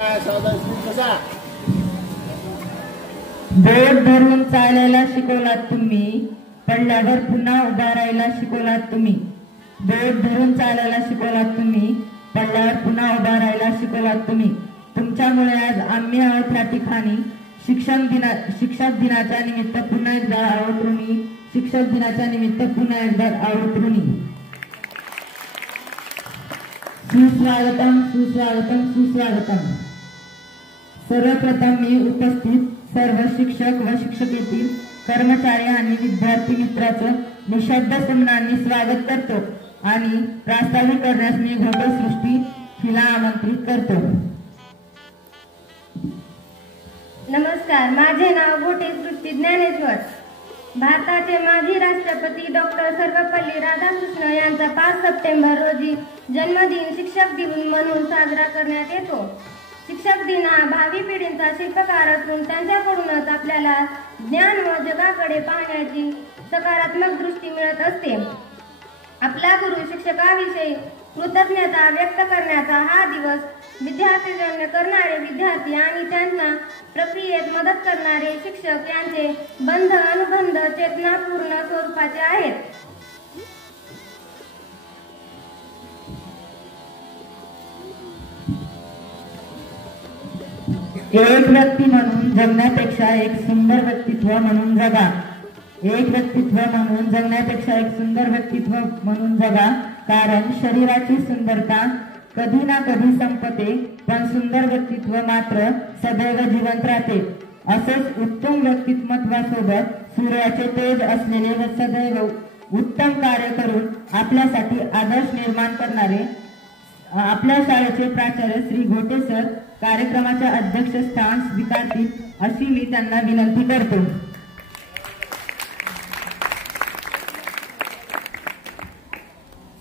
बोट धरून चालायला शिकवलात तुम्ही, पडल्यावर पुन्हा उभा राहायला शिकवलात तुम्ही. बोट धरून चालायला शिकवलात तुम्ही, पडल्यावर पुन्हा उभा राहायला शिकवलात तुम्ही. तुमच्यामुळे आज आम्ही आहोत या ठिकाणी. शिक्षक दिनाच्या निमित्त पुन्हा एकदा आहोत ऋणी. शिक्षक दिनाच्या निमित्त पुन्हा एकदा आहोत ऋणी. सुस्वागतम सुस्वागतम सुस्वागतम. सर्वप्रथम मी उपस्थित सर्व शिक्षक व शिक्षकेतील कर्मचारी आणि विद्यार्थी मित्राचं निशब्द सन्मानाने स्वागत करतो आणि प्रास्ताविक करण्यास मी घोटे सृष्टी हिला आमंत्रित करतो. नमस्कार, माझे नाव घोटे सृष्टी ज्ञानेश्वर. भारताचे माजी राष्ट्रपती डॉक्टर सर्वपल्ली राधाकृष्ण यांचा 5 सप्टेंबर रोजी जन्मदिन शिक्षक दिन म्हणून साजरा करण्यात येतो. शिक्षक दिन हा भावी पिढींचा शिल्पकार असून त्यांच्याकडूनच आपल्याला ज्ञान व जगाकडे पाहण्याची सकारात्मक दृष्टी मिळत असते. आपला गुरु शिक्षकाविषयी कृतज्ञता व्यक्त करण्याचा हा दिवस विद्यार्थीजन्य करणारे विद्यार्थी आणि त्यांना प्रक्रियेत मदत करणारे शिक्षक यांचे बंध अनुबंध चेतनापूर्ण स्वरूपाचे आहेत. एक व्यक्ती म्हणून जगण्यापेक्षा एक सुंदर व्यक्तित्व म्हणून जगा. एक व्यक्तित्व म्हणून जगण्यापेक्षा एक सुंदर व्यक्तित्व म्हणून जगा. कारण शरीराची सुंदरता कधी ना कधी संपते, पण सुंदर व्यक्तित्व मात्र सदैव जिवंत राहते. असेच उत्तम व्यक्तिमत्वासोबत सूर्याचे तेज असलेले व सदैव उत्तम कार्य करून आपल्यासाठी आदर्श निर्माण करणारे आपल्या शाळेचे प्राचार्य श्री घोटे सर कार्यक्रमाचे अध्यक्षस्थान स्वीकारतील अशी मी त्यांना विनंती करतो.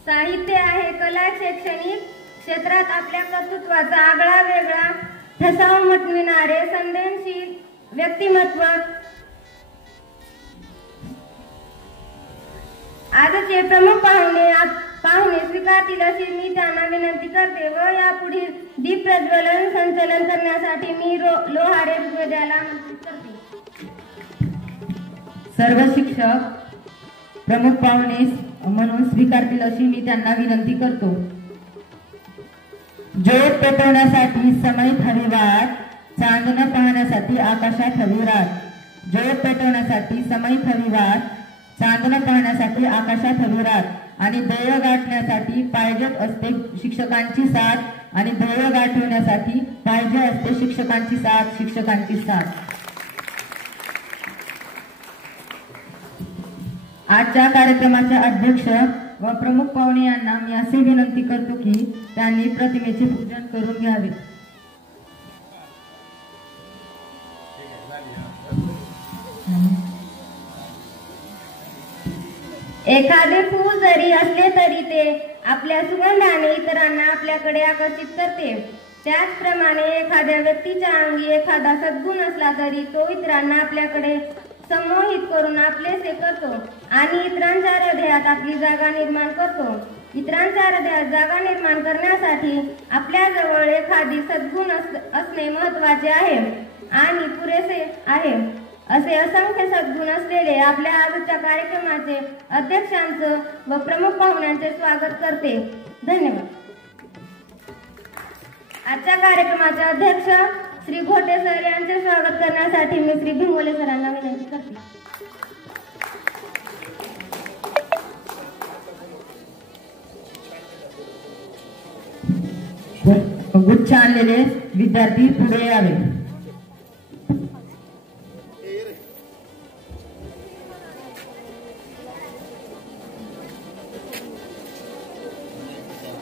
साहित्य आहे कला शैक्षणिक क्षेत्रात आपल्या कर्तृत्वाचा आगळा वेगळा ठसा उमटविणारे संवेदनशील व्यक्तिमत्व. आजचे प्रमुख पाहुणे स्वीकारतील अशी मी त्यांना विनंती करते व यापुढील दीप प्रज्वलन संचलन करण्यासाठी मी लोहारे विद्यालयाला आमंत्रित करते. सर्व शिक्षक प्रमुख पाहुणे म्हणून स्वीकारतील अशी मी त्यांना विनंती करतो. ज्योत पेटवण्यासाठी समईत हवी वाट, चांदणं पाहण्यासाठी आकाशात हवी रात. ज्योत पेटवण्यासाठी समईत हवी वाट, चांदणं पाहण्यासाठी आकाशात हवी रात. आणि ध्येय गाठण्यासाठी पाहिजेत असते शिक्षकांची साथ आणि ध्येय गाठवण्यासाठी पाहिजे असते शिक्षकांची साथ शिक्षकांची साथ. आजच्या कार्यक्रमाचे अध्यक्ष व प्रमुख पाहुणे यांना मी असे विनंती करतो की त्यांनी प्रतिमेचे पूजन करून घ्यावे. एखादे फूल जरी असले तरी ते आपल्या सुगंधाने इतरांना आपल्याकडे आकर्षित करते. त्याचप्रमाणे एखाद्या व्यक्तीच्या अंगी एखादा सद्गुण असला तरी तो इतरांना आपल्याकडे संमोहित करून आपलेसे करतो आणि इतरांच्या हृदयात आपली जागा निर्माण करतो. इतरांच्या हृदयात जागा निर्माण करण्यासाठी आपल्याजवळ एखादी सद्गुण असणे महत्वाचे आहे आणि पुरेसे आहे. असे असंख्य सद्गुण असलेले आपल्या आजच्या कार्यक्रमाचे अध्यक्षांचं व प्रमुख पाहुण्यांचे स्वागत करते. धन्यवाद. आजच्या कार्यक्रमाचे अध्यक्ष श्री घोटे सर यांचे स्वागत करण्यासाठी मी श्री भिंगोले सरांना विनंती करते. गुच्छ आणलेले विद्यार्थी पुढे यावे.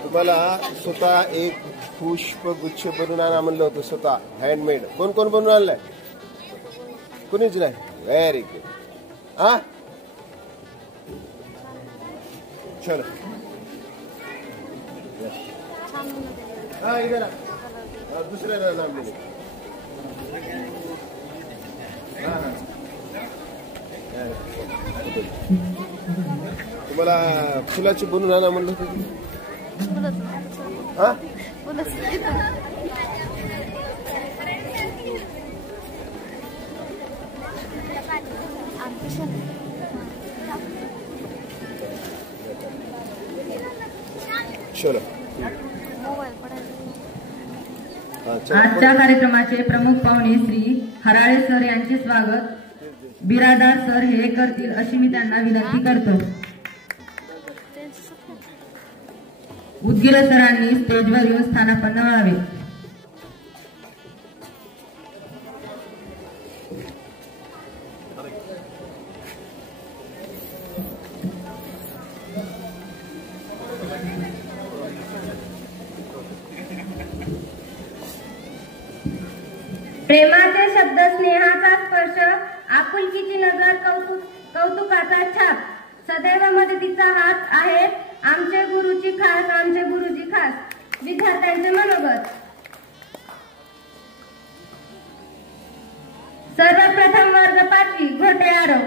तुम्हाला स्वतः एक पुष्पगुच्छ बनवून आणा म्हणलं होतं, स्वतः हँडमेड. कोण कोण बनवून आणलाय? कुणीच नाही. Very good. हा चलो हा इधर दुसऱ्याला नाम लिहिले. तुम्हाला फुलाची बनवून आणा म्हणलं होतं. हा चलो आजच्या कार्यक्रमाचे प्रमुख पाहुणे श्री हराळे सर यांचे स्वागत बिरादार सर हे करतील अशी मी त्यांना विनंती करतो. उदगीर सरांनी स्टेजवर येऊन स्थानापन्न व्हावे. प्रेमाचे शब्द, स्नेहाचा स्पर्श, आपुलकीची नजर, कौतुकाचा छाप, सदैव मदतीचा हात आहेत आमचे गुरुची खास, आमचे गुरुजी खास. विद्यार्थ्यांचे मनोगत. सर्वप्रथम वर्ग 5वी घोटे आरव.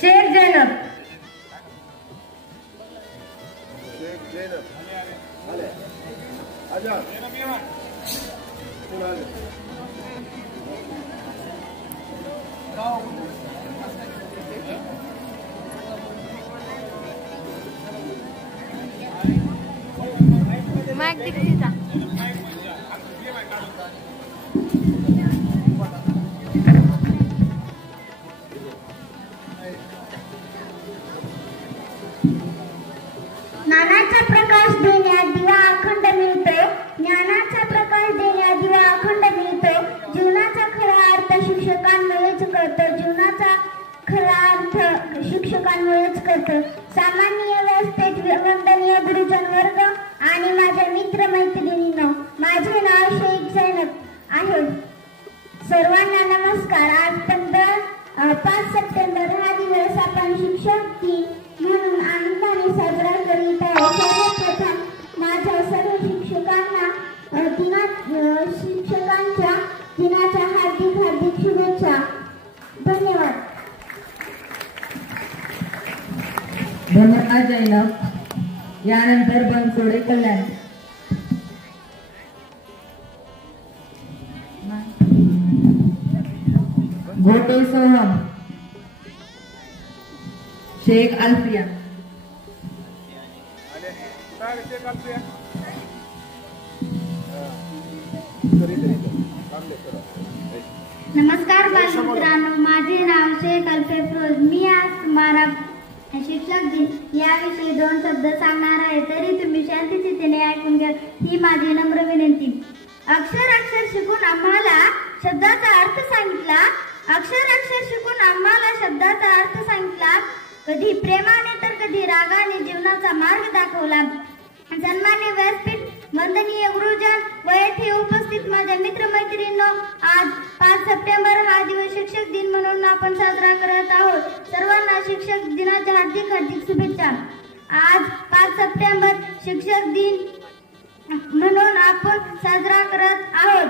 शेख जैनब. ज्ञानाचा प्रकाश देण्यात दिवा अखंड मिळतोय, ज्ञानाचा प्रकाश देण्यात दिवा अखंड मिळतोय. जीवनाचा खरा अर्थ शिक्षकांमुळेच कळतो, जीवनाचा खरा अर्थ शिक्षकांमुळेच कळतो. सामान्य व्यवस्थेत वंदनीय गुरुजन वर्ग आणि माझ्या मित्र मैत्रिणींनो, माझे नाव शेख जैनब आहे. सर्वांना नमस्कार. आज 5 सप्टेंबर हा दिवस आपण शिक्षक दिन म्हणून आनंदाने साजरा करीत आहोत. सर्वप्रथम माझ्या सर्व शिक्षकांना शिक्षकांच्या दिनाच्या हार्दिक शुभेच्छा. धन्यवाद. धन्यवाद जैनब. यानंतर बनसोडे कल्याण. घोटे सोहम. शेख अल्फिया. नमस्कार बालमित्रांनो, माझे नाव शेख अल्फिया फिरोज. मी आज तुम्हाला शिक्षक दिन याविषयी 2 शब्द सांगणार आहे, तरी तुम्ही शांतचित्ताने ऐकून घ्या ही माझी नम्र विनंती. अक्षर शिकून आम्हाला शब्दाचा अर्थ सांगितला, अक्षर शिकून आम्हाला शब्दाचा अर्थ सांगितला. कधी प्रेमाने तर कधी रागाने जीवनाचा मार्ग दाखवला. सन्मान्य व्यासपीठ, वंदनीय गुरुजन व येथे उपस्थित माझ्या मित्रमैत्रिणींनो, आज 5 सप्टेंबर हा दिवस शिक्षक दिन म्हणून आपण साजरा करत आहोत. सर्वांना शिक्षक दिनाच्या हार्दिक शुभेच्छा. आज 5 सप्टेंबर शिक्षक दिन म्हणून आपण साजरा करत आहोत.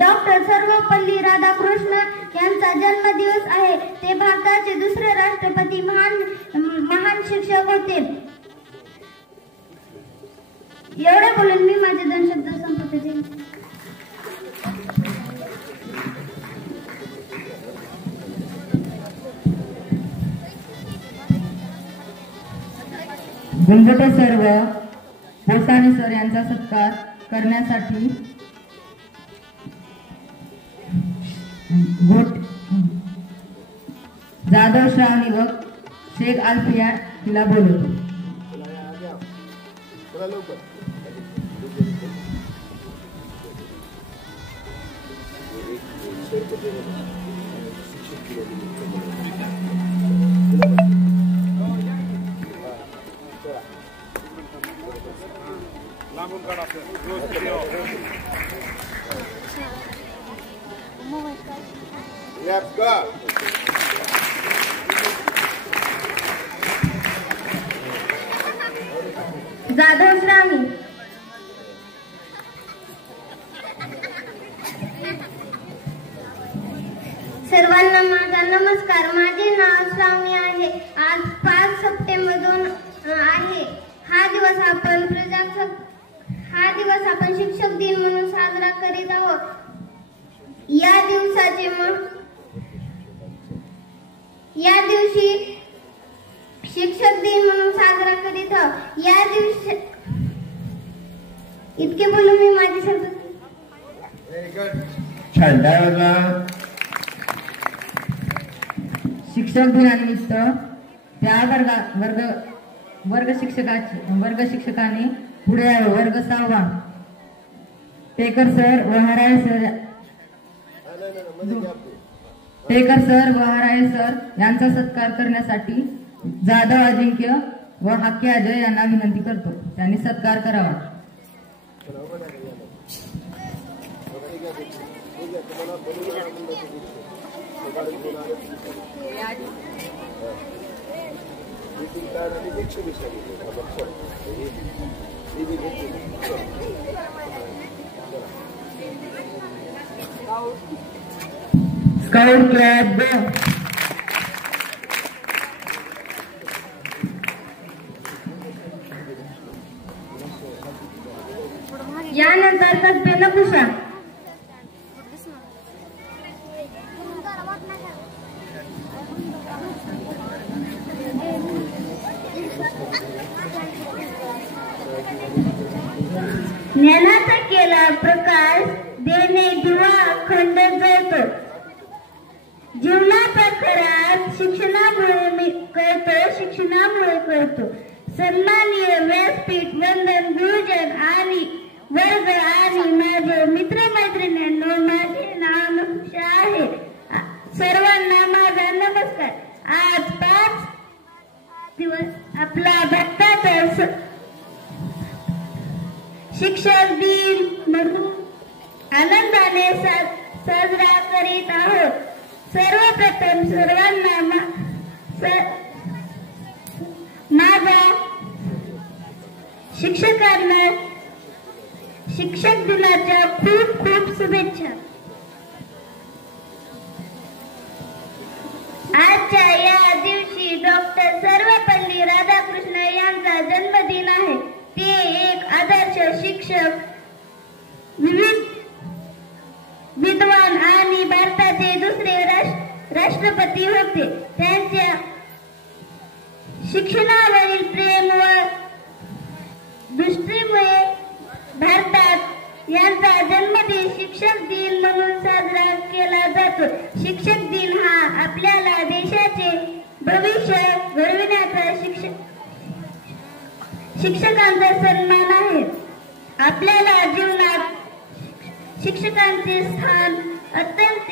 डॉक्टर सर्वपल्ली राधाकृष्ण यांचा जन्मदिवस आहे. ते भारताचे दुसरे राष्ट्रपती, महान शिक्षक होते. एवढं बोलून मी माझे 2 शब्द संपवते. गुलगटे सर्व पोसाणे सर यांचा सत्कार करण्यासाठी जाधव श्रावणी व शेख अल्फिया तिला बोलवतो. जाधव श्रावणी. सर्वांना माझा नमस्कार. माझे नाव श्रावणी आहे. आज 5 सप्टेंबर आहे. हा दिवस आपण शिक्षक दिन म्हणून साजरा करीत आहोत. या इतके बोलून मी माझे शब्द छान. काय वाजला? शिक्षक दिनानिमित्त त्या वर्ग शिक्षकाने पुढे यावे. वर्ग 6वा पेकर सर व हराळे सर यांचा सत्कार करण्यासाठी जाधव अजिंक्य व हाके अजय यांना विनंती करतो. त्यांनी सत्कार करावा. स्काउट क्लब यानंतर कसबे नपुषा. ज्ञानाचा केला प्रकाश देणे दिवा अखंड जळतो. जीवनाचा खरा शिक्षणामुळे कळतो. सन्माननीय व्यासपीठ, वंदन, गुरुजन आणि वर्ग आणि माझे मित्रमैत्रिणींनो, माझे नाव नकुषा आहे. सर्वांना माझा नमस्कार. आज 5 दिवस आपला भारताचा शिक्षक दिन म्हणून आनंदाने साजरा करीत आहोत. सर्वप्रथम सर्वांना माझ्या शिक्षकांना शिक्षक दिनाच्या खूप खूप शुभेच्छा. आजच्या या दिवशी डॉक्टर सर्वपल्ली राधाकृष्ण यांचा जन्मदिन आहे. ते एक आदर्श शिक्षक, विद्वान आणि भारताचे दुसरे राष्ट्रपती होते. त्यांच्या शिक्षणावरील प्रेम व दृष्टीमुळे भारतात यांचा जन्मदिन शिक्षक दिन म्हणून साजरा केला जातो. शिक्षक दिन हा आपल्याला देशाचे भविष्य घडविण्याचा शिक्षकांचा सन्मान आहे. आपल्याला जीवनात शिक्षकांचे स्थान अत्यंत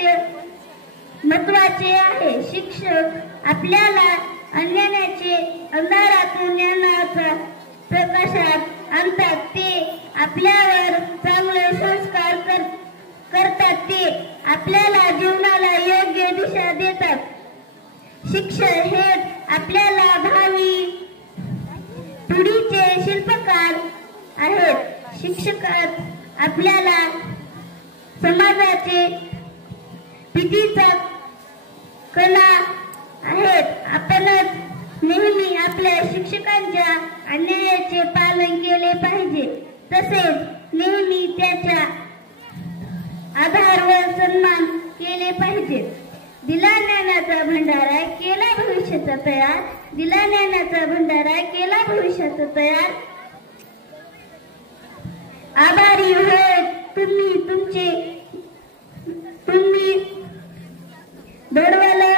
महत्त्वाचे आहे. शिक्षक आपल्याला अज्ञानाचे अंधारातून ज्ञानाच्या प्रकाशात आणतात. ते आपल्यावर चांगले संस्कार करतात. ते आपल्याला जीवनाला योग्य दिशा देतात. शिक्षक हे आपल्याला भावी पिढीचे शिल्पकार आहेत. शिक्षकात आपल्याला समाजाचे पिढीचा कला आहेत. आपणच नेहमी आपल्या शिक्षकांच्या अन्यायाचे पालन केले पाहिजे. तसेच नेहमी त्याचा आदर व सन्मान केले पाहिजे. दिला ज्ञानाचा भंडारा केला भविष्याचा तयार. दिला ज्ञानाचा भंडारा केला भविष्याचा तयार. आभारी होय तुम्ही दडवलं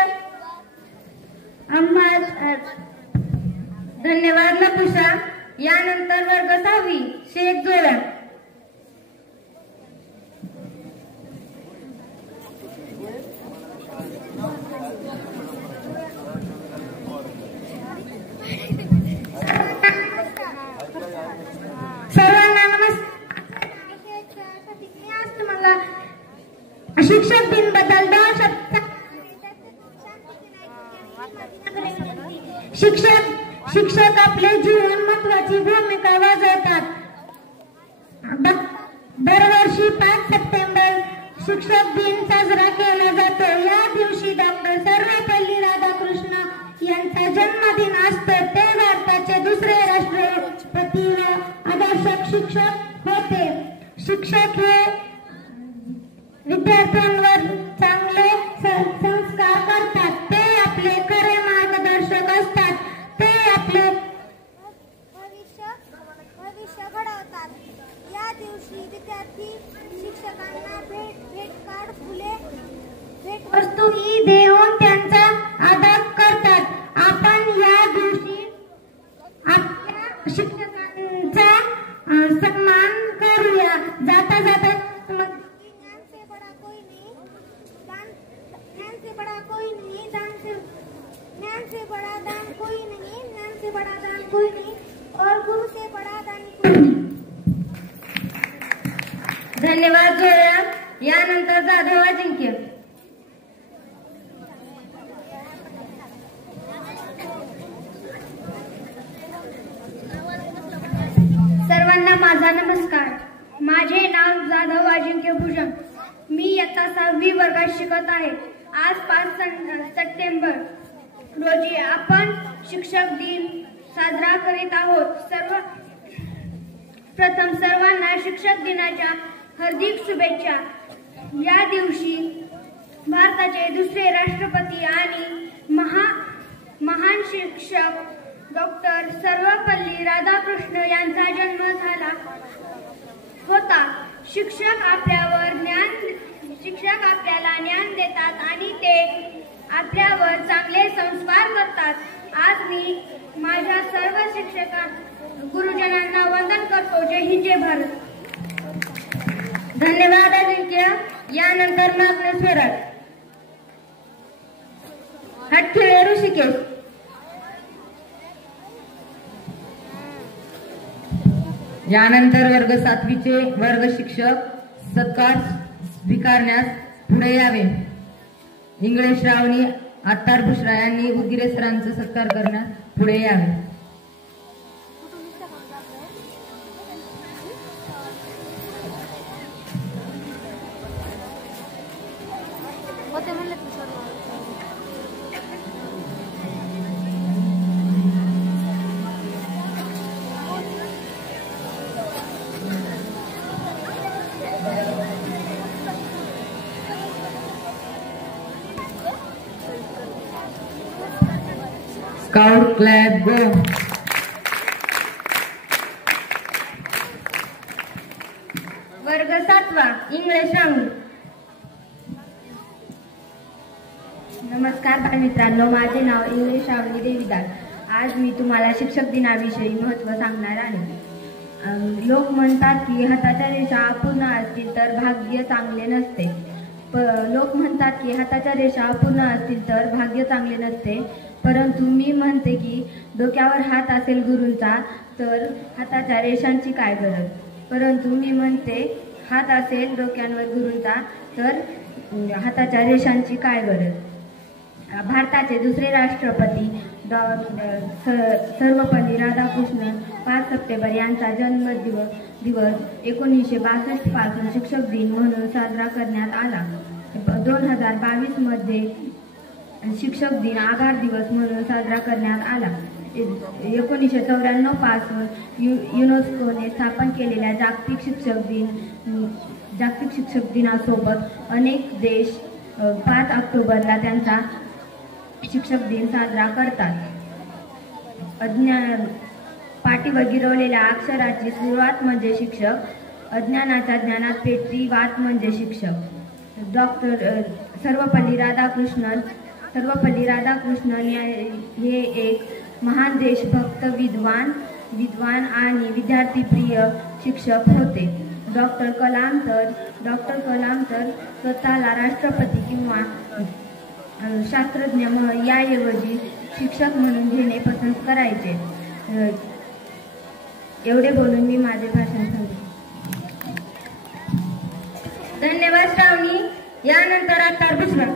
आम्हा. धन्यवाद नपुषा. यानंतर वर्ग 6वी शेख जोडा. सर्वांना नमस्कार. तुम्हाला शिक्षक दिन बद्दल 2 शब्द. शिक्षक आपले जीवन महत्वाची भूमिका वाजवतात. दरवर्षी 5 सप्टेंबर शिक्षक दिन साजरा केला जातो. या दिवशी डॉक्टर सर्वपल्ली राधाकृष्ण यांचा जन्मदिन असतो. ते भारताचे दुसरे राष्ट्रपती व आदर्श शिक्षक होते. शिक्षक हे विद्यार्थ्यांवर चांगले संस्कार करतात. ते आपले खरे मार्गदर्शक असतात. ते आपले भविष्य घडवतात. या वस्तूही देऊन त्यांचा आदर करतात. आपण या दिवशी आपल्या शिक्षकांचा सन्मान करूया. जाता जाता ज्ञान से बड़ा कोई नहीं, ज्ञान से बड़ा कोई नहीं, ज्ञान से बड़ा दान कोई नहीं, ज्ञान से बड़ा दान कोई नहीं और गुरु से बड़ा दान कोई नहीं. धन्यवाद जोया. यानंतर जाधव अजिंक्य. सर्वांना माझा नमस्कार. माझे नाव जाधव अजिंक्य भूषण. मी इयत्ता 6वी वर्गात शिकत आहे. आज 5 सप्टेंबर रोजी आपण शिक्षक दिन साजरा करीत आहोत. प्रथम सर्वांना शिक्षक दिनाच्या हार्दिक शुभेच्छा. या दिवशी भारताचे दुसरे राष्ट्रपती आणि महान शिक्षक डॉक्टर सर्वपल्ली राधाकृष्ण यांचा जन्म झाला होता. शिक्षक आपल्याला ज्ञान देतात आणि ते आपल्यावर चांगले संस्कार करतात. आज मी माझ्या सर्व गुरुजनांना वंदन करतो. जय हिंद, जय भारत. धन्यवाद अजिंक्य. यानंतर मागणं स्वराज. हटखेळे ऋषिकेश. यानंतर वर्ग 7वीचे वर्ग शिक्षक सत्कार स्वीकारण्यास पुढे यावे. इंगळे श्रावणी आत्तार बुशरा यांनी उदगीरे सरांचा सत्कार करण्यास पुढे यावे. Scout club go. वर्ग 7वा इंगळे श्रावणी. नमस्कार बालमित्रांनो, माझे नाव इंगळे श्रावणी देवीदास. आज मी तुम्हाला शिक्षक दिनाविषयी महत्त्व सांगणार आहे. लोक म्हणतात की हाताच्या रेषा अपूर्ण असतील तर भाग्य चांगले नसते. लोक म्हणतात की हाताच्या रेषा अपूर्ण असतील तर भाग्य चांगले नसते. परंतु मी म्हणते की डोक्यावर हात असेल गुरूंचा तर हाताच्या रेषांची काय गरज. परंतु मी म्हणते हात असेल डोक्यांवर गुरूंचा तर हाताच्या रेषांची काय गरज. भारताचे दुसरे राष्ट्रपती सर्वपल्ली राधाकृष्णन 5 सप्टेंबर यांचा जन्मदिवस 1962 पासून शिक्षक दिन म्हणून साजरा करण्यात आला. 2022 मध्ये शिक्षक दिन आभार दिवस म्हणून साजरा करण्यात आला. 1994 पासून युनेस्कोने स्थापन केलेल्या जागतिक शिक्षक दिनासोबत अनेक देश 5 ऑक्टोबरला त्यांचा शिक्षक दिन साजरा करतात. पाठीवर गिरवलेल्या अक्षराची सुरुवात म्हणजे शिक्षक. अज्ञानाच्या ज्ञानात पेटती वाट म्हणजे शिक्षक. डॉक्टर सर्वपल्ली राधाकृष्णन हे एक महान देशभक्त विद्वान आणि विद्यार्थीप्रिय शिक्षक होते. डॉक्टर कलाम तर स्वतःला राष्ट्रपती किंवा शास्त्रज्ञ याऐवजी शिक्षक म्हणून घेणे पसंत करायचे. एवढे बोलून मी माझे भाषण संपले. धन्यवाद श्रावणी. यानंतर आत्तार बुशरा.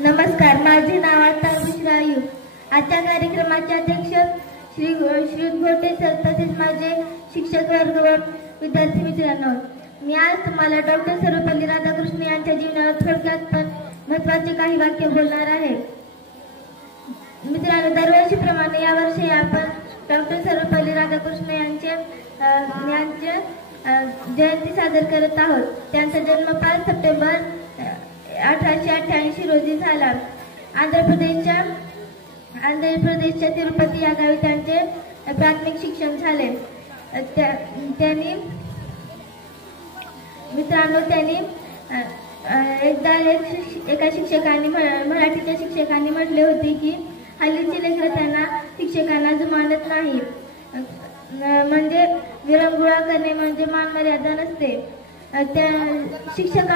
नमस्कार, माझे नाव आत्तार बुशरा अय्यूब. आजच्या कार्यक्रमाचे अध्यक्ष श्री घोटे सर तसेच माझे शिक्षक वर्ग व विद्यार्थी मित्रांनो, मी आज तुम्हाला डॉक्टर सर्वपल्ली राधाकृष्ण यांच्या जीवनावर थोडक्यात पण महत्त्वाचे काही वाक्य बोलणार आहे. मित्रांनो, दरवर्षीप्रमाणे यावर्षी आपण डॉक्टर सर्वपल्ली राधाकृष्ण यांचे जयंती साजर करत आहोत. त्यांचा जन्म 5 सप्टेंबर 1888 रोजी झाला. आंध्र प्रदेशच्या तिरुपती या गावी त्यांचे प्राथमिक शिक्षण झाले. त्यांनी एकदा एका शिक्षकांनी मराठीच्या शिक्षकांनी म्हटले होते की हल्लीचे लेकरं त्यांना शिक्षकांना जुमानत नाही. म्हणजे विरंगुळा करणे म्हणजे मान मर्यादा नसते. त्या शिक्षक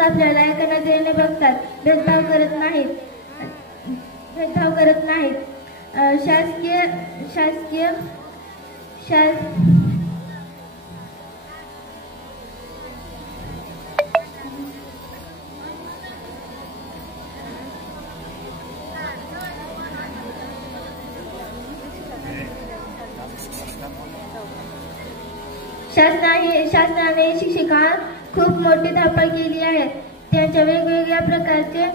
आपल्याला एका नजरेने बघतात, भेदभाव करत नाहीत. शासनाने शिक्षकांना खूप मोठी धापळ केली आहे. त्यांच्या वेगवेगळ्या प्रकारचे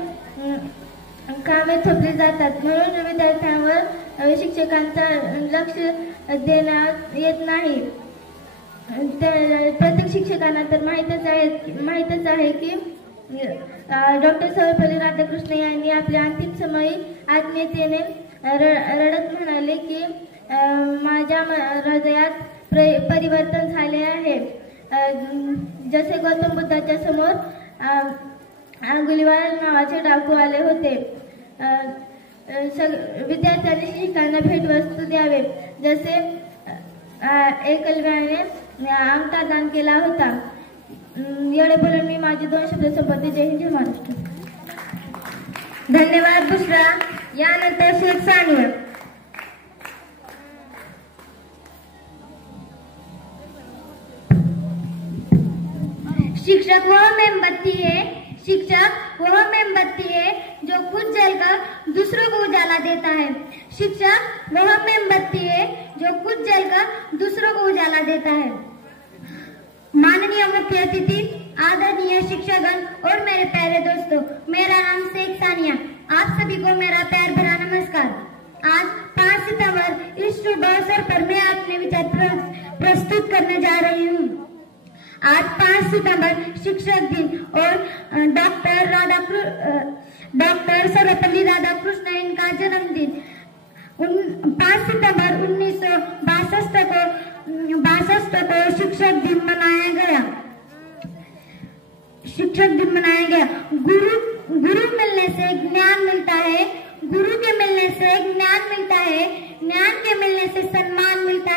कामे थोपली जातात. म्हणून विद्यार्थ्यांवर शिक्षकांचा लक्ष देण्यात येत नाही. प्रत्येक शिक्षकांना तर माहीतच आहे की डॉक्टर सर्वपल्ली राधाकृष्ण यांनी आपल्या अंतिम समयी आत्मीयतेने रडत म्हणाले की माझ्या हृदयात परिवर्तन झाले आहे. जसे गौतम बुद्धाच्या समोर अंगुलीवाल नावाचे डाकू आले होते. विद्यार्थ्यांनी शिक्षकांना भेटवस्तू द्यावे. जसे एकलव्याने अंगठा दान केला होता. एवढे बोलून मी माझे 2 शब्द संपत्ती. जय हिंद, जय महाराष्ट्र. धन्यवाद बुशरा. यानंतर शेख सानिया. शिक्षक वह मेमबत्ती है जो खुद जलकर दूसरों को उजाला देता है. शिक्षक वह मेमबत्ती है जो खुद जलकर दूसरों को उजाला देता है. माननीय मुख्य अतिथि, आदरणीय शिक्षकगण और मेरे प्यारे दोस्तों, मेरा नाम शेख सानिया. आप सभी को मेरा प्यार भरा नमस्कार. आज 5 सितंबर इस शुभ अवसर पर मैं अपने विचार प्रस्तुत करने जा रही हूँ. आज 5 सितंबर शिक्षक दिन और डॉक्टर सर्वपल्ली राधाकृष्ण इनका जन्मदिन 5 सितंबर 1962 को शिक्षक दिन मनाया गया. गुरु मिलने से ज्ञान मिलता है. गुरु के मिलने से ज्ञान मिलता है. ज्ञान के मिलने से सम्मान मिलता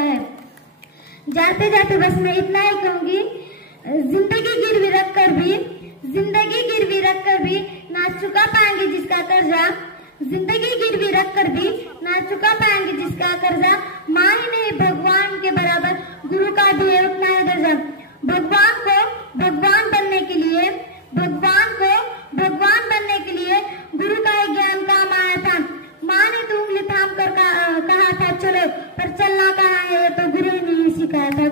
है. जाते जाते बस मैं इतना ही कहूंगी, जिंदगी गिरवी रख कर भी ना चुका पाएंगे जिसका कर्जा. जिंदगी गिरवी रख कर भी ना चुका पाएंगे जिसका कर्जा. मां ही नहीं भगवान के बराबर गुरु का भी है उतना ही दर्जा. भगवान बनने के लिए गुरु का ही ज्ञान काम आया था. माँ ने तो उंगली थाम कर कहा था चलो, पर चलना कहाँ है तो गुरु ने सिखाया था.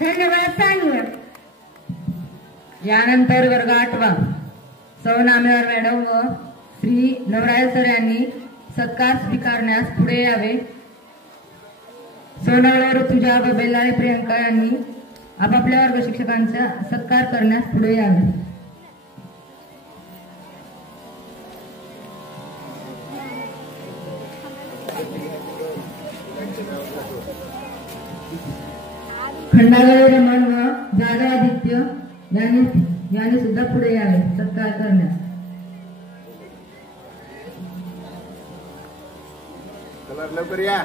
धन्यवाद. सानिया. यानंतर वर्ग 8वा सौ नामेवर मॅडम व श्री नवराय सर यांनी सत्कार स्वीकारण्यास पुढे यावे. सोनावळे ऋतुजा व बेलाळे प्रियंका यांनी आपापल्या वर्ग शिक्षकांचा सत्कार करण्यास पुढे यावे. खंडागळे रमण व जाधव आदित्य यांनी सुद्धा पुढे यावे सत्कार करण्यास. लवकर या.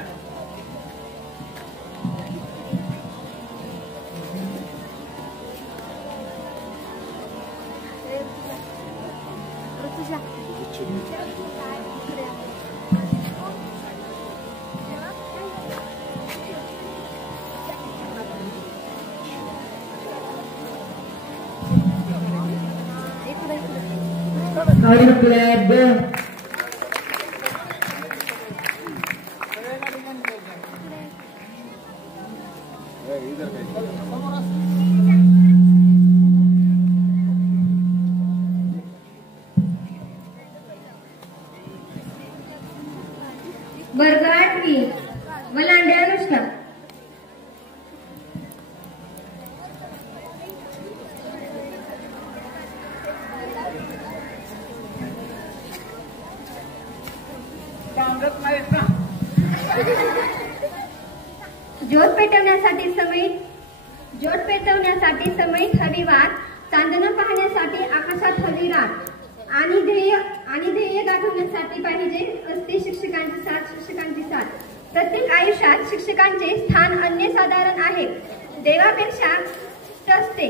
वर्ग 8वी वलांडे अनुष्का. ज्योत पेटवण्यासाठी ज्योत पेटवण्यासाठी समयीत हवी वाट, चांदणं पाहण्यासाठी आकाशात हवी रात, आणि ध्येय गाठवण्यासाठी पाहिजे असते शिक्षकांची साथ. प्रत्येक आयुष्यात शिक्षकांचे स्थान अनन्यसाधारण आहे. देवापेक्षा असते.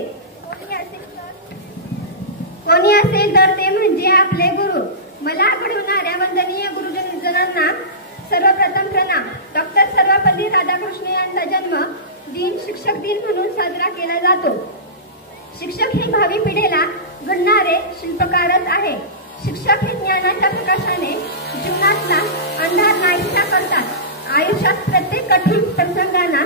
कोणी असेल तर ते म्हणजे आपले गुरु. मला घडवणाऱ्या वंदनीय गुरुजनांना सर्वप्रथम प्रणाम. डॉक्टर सर्वपल्ली राधाकृष्ण यांचा जन्म दिन शिक्षक दिन म्हणून साजरा केला जातो. शिक्षक हे भावी पिढीला घडणारे शिल्पकारच आहे. शिक्षक हे ज्ञानाच्या प्रकाशाने जीवनातला अंधार नाहीसा करतात. आयुष्यात प्रत्येक कठीण प्रसंगांना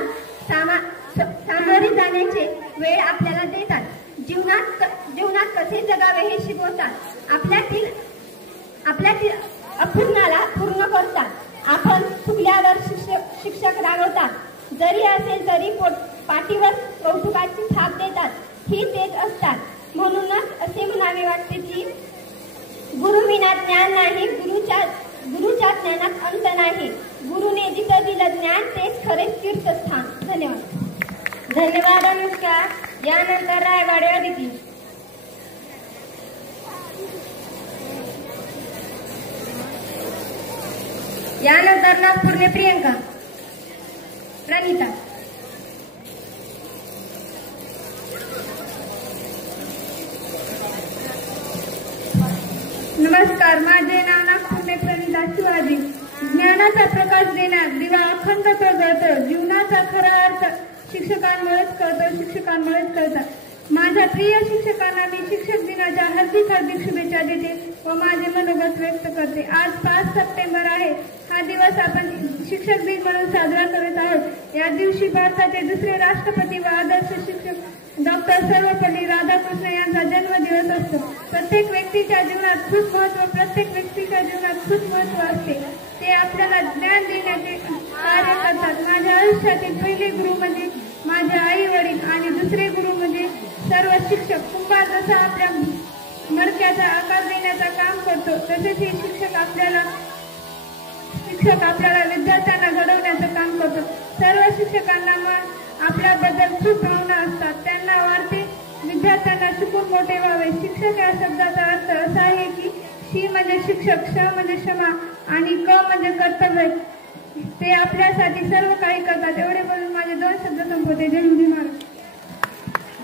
सामोरे जाण्याचे वेळ आपल्याला देतात. जीवनात कसे जगावे हे शिकवतात. आपल्यातील अपूर्णाला पूर्ण करतात. आपण चुकल्यावर शिक्षक रागवतात. जरी असेल तरी पाठीवर कौतुकाची थाप देतात. ही तेच असतात. म्हणूनच असे म्हणावे वाटते की गुरुविना ज्ञान नाही, गुरुच्या ज्ञानात अंत नाही. गुरुने जिथं दिलं ज्ञान तेच खरे तीर्थस्थान. धन्यवाद. धन्यवाद अनुष्का. यानंतर रायवाडे अदिती. यानंतर नागपूरने प्रियंका. प्रणिता. नमस्कार. माझे नाव नागपूरने प्रणिता शिवाजी. ज्ञानाचा प्रकाश देण्यात दिवा अखंड प्रगळतो. जीवनाचा खरा अर्थ शिक्षकांमुळेच कळतात. माझ्या प्रिय शिक्षकांना मी शिक्षक दिनाच्या हार्दिक शुभेच्छा देते व माझे मनोगत व्यक्त करते. आज 5 सप्टेंबर आहे. हा दिवस आपण शिक्षक दिन म्हणून साजरा करत आहोत. या दिवशी भारताचे दुसरे राष्ट्रपती व आदर्श शिक्षक डॉक्टर सर्वपल्ली राधाकृष्ण यांचा जन्मदिवस असतो. प्रत्येक व्यक्तीच्या जीवनात खूप महत्व असते. ते आपल्याला ज्ञान देण्याचे कार्य करतात. माझ्या आयुष्यातील पहिले गुरु म्हणजे माझे आई वडील आणि दुसरे गुरु म्हणजे सर्व शिक्षक. कुंभार जसा आपल्या मडक्याचा आकार देण्याचा काम करतो तसेच हे शिक्षक आपल्याला विद्यार्थ्यांना घडवण्याचं काम करतो. सर्व शिक्षकांना आपल्याबद्दल खूप भावना असतात. त्यांना वाटते विद्यार्थ्यांना शिकून मोठे व्हावे. शिक्षक या शब्दाचा अर्थ असा आहे की शी म्हणजे शिक्षक, श म्हणजे क्षमा आणि क म्हणजे कर्तव्य. ते आपल्यासाठी सर्व काही करतात. एवढे बोलून माझे 2 शब्द संपवते. जय हिंद महाराज.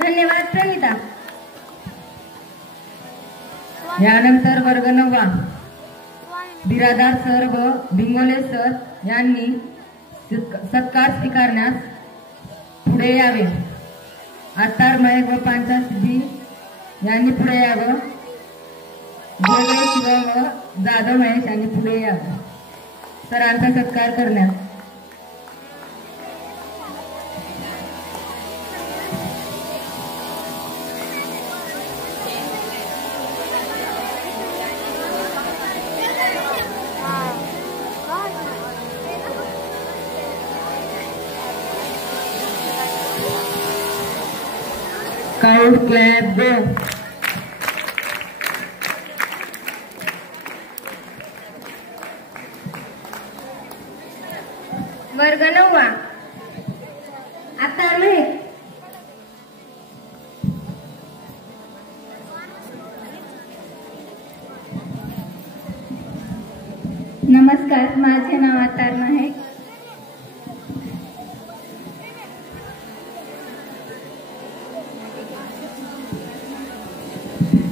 धन्यवाद प्रणिता. यानंतर वर्ग 9 बिरादार सर व भिंगोले सर यांनी सत्कार स्वीकारण्यास पुढे यावे. आत्तार महेश व पांचा सिद्धी यांनी पुढे यावं. जोगळे शिवा व जाधव महेश यांनी पुढे यावं सरांचा सत्कार करण्यास. Crowd clap go. वर्ग 9 आता महेश. नमस्कार. माझे नाव अतार महेश.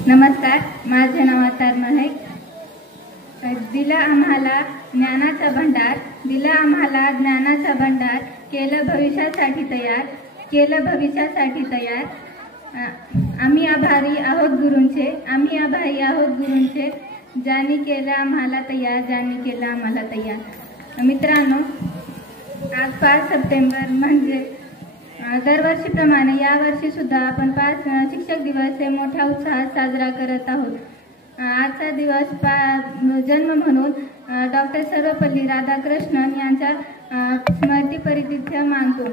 नमस्कार. माझे नाव अतार महेश. दिला आम्हाला ज्ञानाचा भंडार, केलं भविष्यासाठी तयार. आम्ही आभारी आहोत गुरूंचे, ज्यांनी केलं आम्हाला तयार. मित्रांनो, आज 5 सप्टेंबर म्हणजे दरवर्षीप्रमाणे यावर्षी सुद्धा आपण 5 शिक्षक दिवस हे मोठ्या उत्साहात साजरा करत आहोत. आजचा दिवस जन्म म्हणून डॉक्टर सर्वपल्ली राधाकृष्णन यांच्या स्मृतिप्रीत्यर्थ मानतो.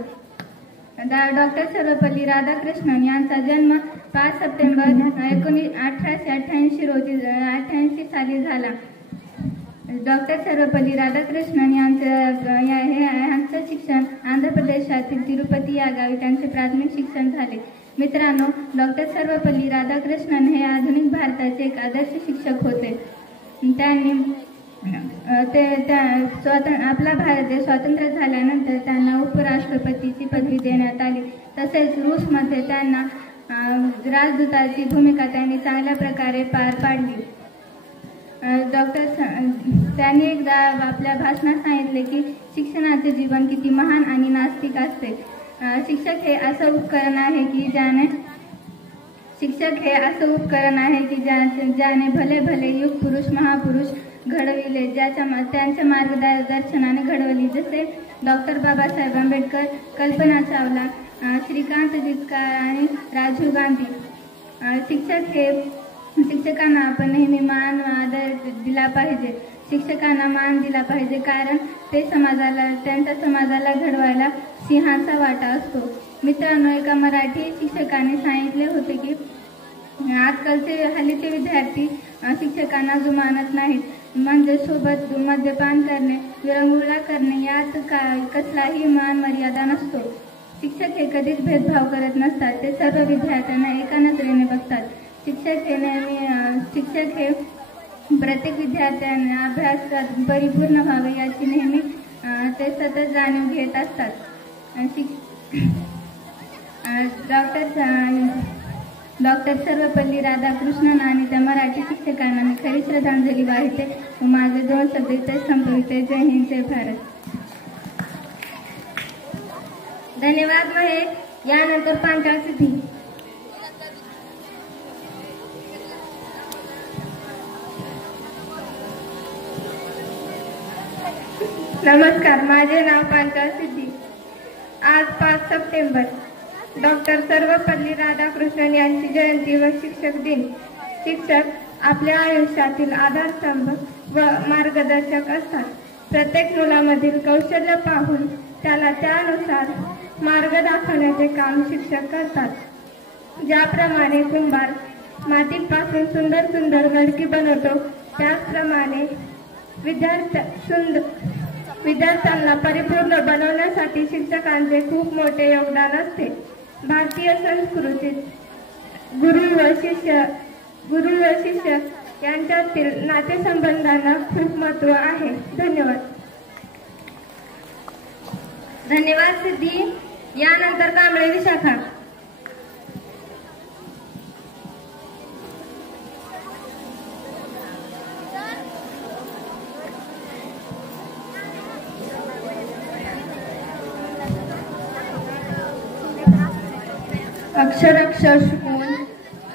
डॉक्टर सर्वपल्ली राधाकृष्णन यांचा जन्म 5 सप्टेंबर 1888 साली झाला. डॉक्टर सर्वपल्ली राधाकृष्णन यांचं शिक्षण आंध्र प्रदेशातील तिरुपती या गावी त्यांचे प्राथमिक शिक्षण झाले. मित्रांनो, डॉक्टर सर्वपल्ली राधाकृष्णन हे आधुनिक भारताचे एक आदर्श शिक्षक होते. त्यांनी आपला भारत देश स्वतंत्र झाल्यानंतर त्यांना उपराष्ट्रपतीची पदवी देण्यात आली. तसेच रूसमध्ये त्यांना राजदूताची भूमिका त्यांनी चांगल्या प्रकारे पार पाडली. त्यांनी एकदा आपल्या भाषणात सांगितले की शिक्षणाचे जीवन किती महान आणि नास्तिक असते. शिक्षक हे असं उपकरण आहे की ज्याने भले भले युग पुरुष महापुरुष घडविले, त्यांच्या मार्गदर्शनाने घडवली. जसे डॉक्टर बाबासाहेब आंबेडकर, कल्पना चावला, श्रीकांत जिचकार आणि राजीव गांधी. शिक्षकांना आपण नेहमी मान आदर दिला पाहिजे. शिक्षकांना मान दिला पाहिजे कारण त्यांच्या समाजाला घडवायला सिंहाचा वाटा असतो. मित्रांनो, एका मराठी शिक्षकाने सांगितले होते की आजकालचे हल्लीचे विद्यार्थी शिक्षकांना जुमानत नाहीत. म्हणजे सोबत मद्यपान करणे, विरंगुळा करणे यात कसलाही मान मर्यादा नसतो. शिक्षक हे कधीच भेदभाव करत नसतात. ते सर्व विद्यार्थ्यांना एका नजरेने बघतात. शिक्षक हे प्रत्येक विद्यार्थ्यांना अभ्यास परिपूर्ण व्हावे याची नेहमी ते सतत जाणीव घेत असतात. डॉक्टर सर्वपल्ली राधाकृष्णन आणि त्या मराठी शिक्षकांना मी खरी श्रद्धांजली वाहिते व माझे 2 शब्द इथे संपविते. जय हिंद, जय भारत. धन्यवाद महेश. यानंतर पांचाळ सिद्धी. नमस्कार, माझे नाव पांचाळ सिद्धी. आज 5 सप्टेंबर डॉक्टर सर्वपल्ली राधाकृष्णन यांची जयंती व शिक्षक दिन. शिक्षक आपल्या आयुष्यातील आधारस्तंभ व मार्गदर्शक असतात. प्रत्येक मुलामधील कौशल्य पाहून त्याला त्यानुसार मार्ग दाखवण्याचे काम शिक्षक करतात. ज्याप्रमाणे कुंभार मातीपासून सुंदर सुंदर मडकी बनवतो, त्याचप्रमाणे विद्यार्थ्यांना परिपूर्ण बनवण्यासाठी शिक्षकांचे खूप मोठे योगदान असते. भारतीय संस्कृतीत गुरु व शिष्य यांच्यातील नातेसंबंधांना खूप महत्त्व आहे. धन्यवाद. धन्यवाद सिद्धी. यानंतर कांबळे विशाखा.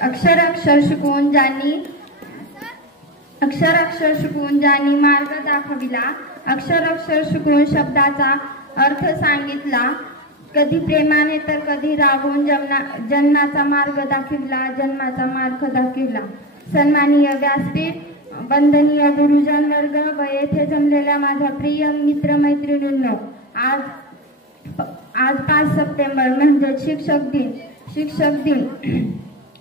अक्षराक्षर शिकवून ज्यांनी मार्ग दाखविला, अक्षराक्षर शिकवून शब्दाचा अर्थ सांगितला, कधी प्रेमाने तर कधी रागवून जन्माचा मार्ग दाखविला. सन्माननीय व्यासपीठ, वंदनीय गुरुजन वर्ग व येथे जमलेल्या माझ्या प्रिय मित्रमैत्रिणींनो, आज 5 सप्टेंबर म्हणजे शिक्षक दिन.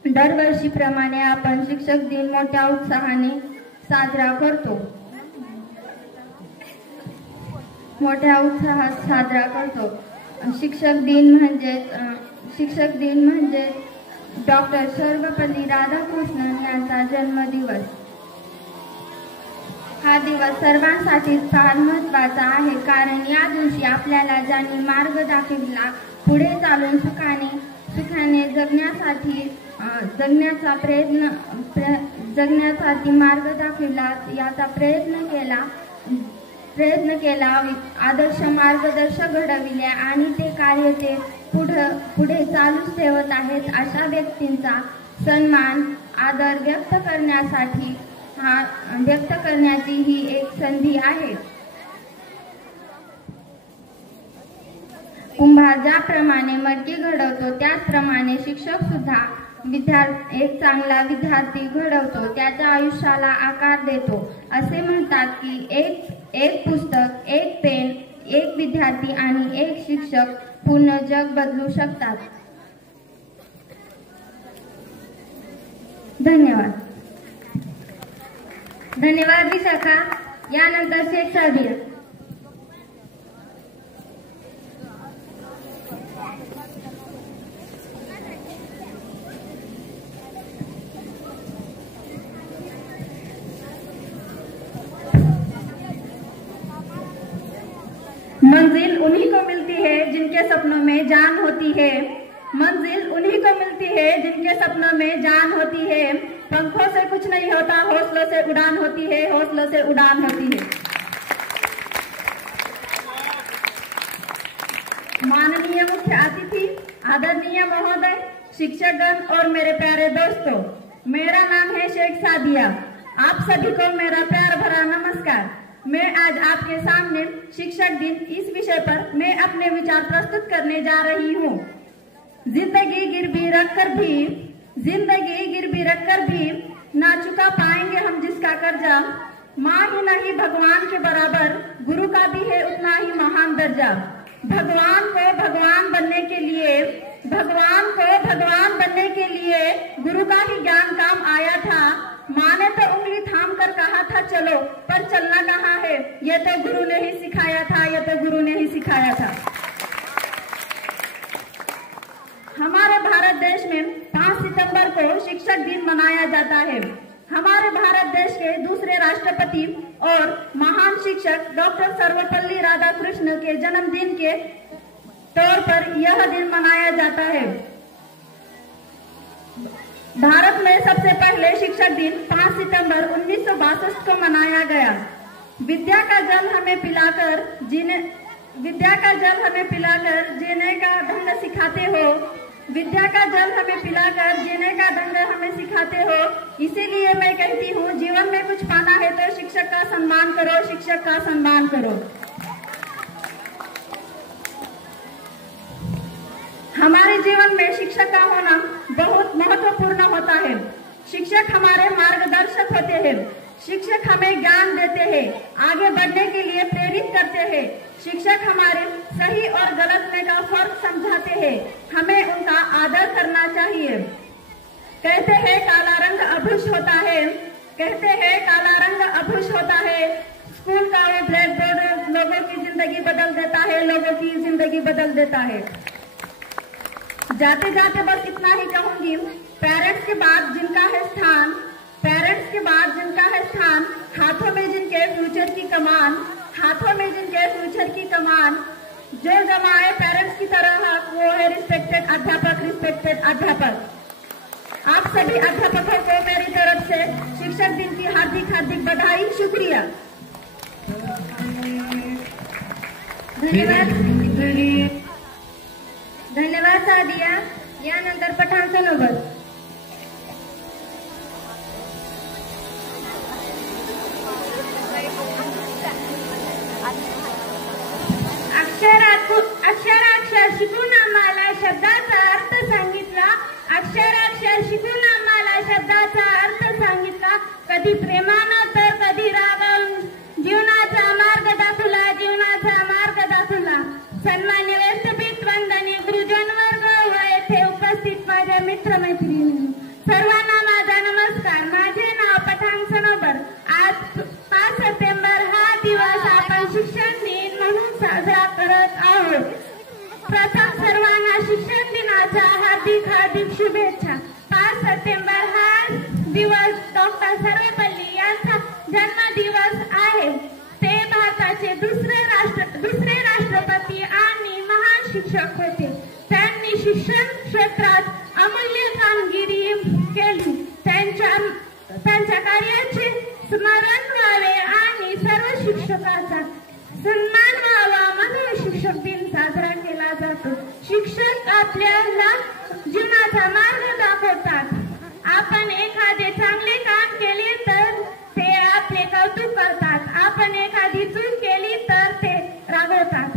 दरवर्षीप्रमाणे आपण शिक्षक दिन मोठ्या उत्साहाने साजरा करतो. शिक्षक दिन म्हणजे डॉक्टर सर्वपल्ली राधाकृष्णन यांचा जन्मदिवस. हा दिवस सर्वांसाठी फार महत्त्वाचा आहे कारण या दिवशी आपल्याला ज्यांनी मार्ग दाखविला, पुढे चालून सुखाने जगण्यासाठी मार्ग दाखविला, याचा प्रयत्न केला, आदर्श मार्गदर्शक घडविले आणि ते कार्य ते पुढे चालूच ठेवत आहेत. अशा व्यक्तींचा सन्मान आदर व्यक्त करण्याची ही एक संधी आहे. कुंभार ज्याप्रमाणे मडकी घडवतो, त्याचप्रमाणे शिक्षक सुद्धा एक चांगला विद्यार्थी घडवतो, त्याच्या आयुष्याला आकार देतो. असे म्हणतात की एक पुस्तक, एक पेन, एक विद्यार्थी आणि एक शिक्षक पूर्ण जग बदलू शकतात. धन्यवाद. धन्यवाद विशाखा. यानंतर शेख सादिया. मंजिल उन्हीं को मिलती है जिनके सपनों में जान होती है. मंजिल उन्हीं को मिलती है जिनके सपनों में जान होती है. पंखों से कुछ नहीं होता, हौसलों से उड़ान होती है, हौसलों से उड़ान होती है. माननीय मुख्य अतिथि, आदरणीय महोदय, शिक्षकगण और मेरे प्यारे दोस्तों, मेरा नाम है शेख सादिया. आप सभी को मेरा प्यार भरा नमस्कार. मैं आज आपके सामने शिक्षक दिन इस विषय पर मैं अपने विचार प्रस्तुत करने जा रही हूँ. जिंदगी गिरवी रखकर भी ना चुका पाएंगे हम जिसका कर्जा. माँ ही नहीं भगवान के बराबर, गुरु का भी है उतना ही महान दर्जा. भगवान को भगवान बनने के लिए गुरु का ही ज्ञान काम आया था. माँ ने तो उंगली थाम कर कहा था चलो, पर चलना कहाँ है, ये तो गुरु ने ही सिखाया था. हमारे भारत देश में 5 सितंबर को शिक्षक दिन मनाया जाता है. हमारे भारत देश के दूसरे राष्ट्रपति और महान शिक्षक डॉक्टर सर्वपल्ली राधाकृष्ण के जन्मदिन के तौर पर यह दिन मनाया जाता है. भारत में सबसे पहले शिक्षक दिन 5 सितंबर 1962 को मनाया गया. विद्या का जल हमें पिलाकर जीने का ढंग सिखाते हो. विद्या का जल हमें पिलाकर जीने का ढंग हमें सिखाते हो. इसीलिए मैं कहती हूँ, जीवन में कुछ पाना है तो शिक्षक का सम्मान करो, शिक्षक का सम्मान करो. हमारे जीवन में शिक्षक का होना बहुत महत्वपूर्ण होता है. शिक्षक हमारे मार्गदर्शक होते हैं. शिक्षक हमें ज्ञान देते हैं, आगे बढ़ने के लिए प्रेरित करते हैं. शिक्षक हमारे सही और गलत में का फर्क समझाते हैं. हमें उनका आदर करना चाहिए. कहते हैं काला रंग अभूष होता है. स्कूल का वो ब्लैक बोर्ड लोगों की जिंदगी बदल देता है. जाते जाते बस इतना ही कहूंगी, पेरेंट्स के बाद जिनका है स्थान, हाथों में जिनके फ्यूचर की कमान, जो जमाए पेरेंट्स की तरह वो है रिस्पेक्टेड अध्यापक. आप सभी अध्यापकों को मेरी तरफ से शिक्षक दिन की हार्दिक बधाई. शुक्रिया. धन्यवाद सादिया. यानंतर पठाण सनोबत. अक्षराक्षर शिकून आम्हाला शब्दाचा अर्थ सांगितला. कधी प्रेमानं तर कधी रागावून जीवनाचा मार्ग दाखवला. सन्मान्य व्यासपीठ, वंदनीय गुरुजन वर्ग व येथे उपस्थित माझ्या मित्रमैत्रिणी सर्वांना माझा नमस्कार. माझे नाव पठाण सनोबर. आज 5 सप्टेंबर हा दिवस आपण शिक्षण दिन म्हणून साजरा करत आहोत. प्रथम सर्वांना शिक्षण दिनाच्या हार्दिक शुभेच्छा. 5 सप्टेंबर हा दिवस डॉक्टर सर्वपल्ली यांचा जन्मदिवस आहे. ते भारताचे दुसरे राष्ट्रपती आणि महान शिक्षक होते. त्यांनी शिक्षण क्षेत्रात अमूल्य कामगिरी केली. त्यांच्या कार्याचे स्मरण व्हावे आणि सर्व शिक्षकांचा सन्मान व्हावा म्हणून शिक्षक दिन साजरा केला जातो. शिक्षक आपल्याला जीवनाचा मार्ग दाखवतात. आपण एखादे चांगले काम केले तर ते आपले कौतुक करतात. आपण एखादी चूक केली तर ते रागवतात.